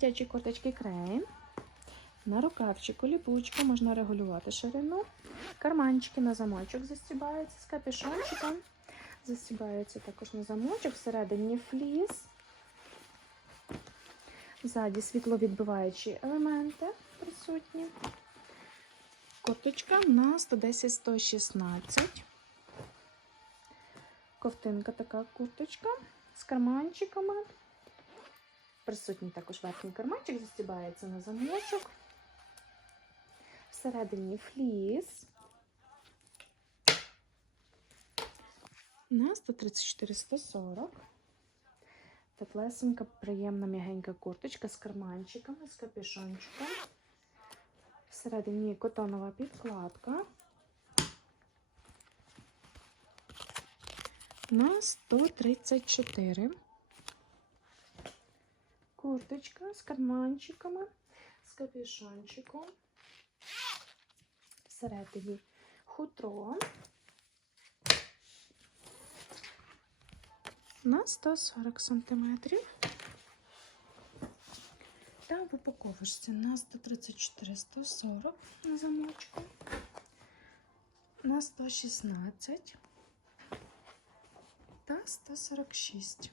Дитячі курточки крейн. На рукавчику ліпучка можна регулювати ширину. Карманчики на замочок застібаються з капюшончиком. Застібаються також на замочок, всередині фліс. Ззаді світловідбиваючі елементи присутні. Курточка на 110-116. Ковтинка така курточка з карманчиками. Присутній також верхній карманчик, застібається на замочок. Всередині фліс. На 134-140. Теплесенька, приємна м'ягенька курточка з карманчиками, з капюшончиком. Всередині котонова підкладка. На 134. Курточка з карманчиками, з капюшончиком. Всередині хутро. На 140 сантиметрів. Та в упаковочці на 134-140 на замочку. На 116 та 146.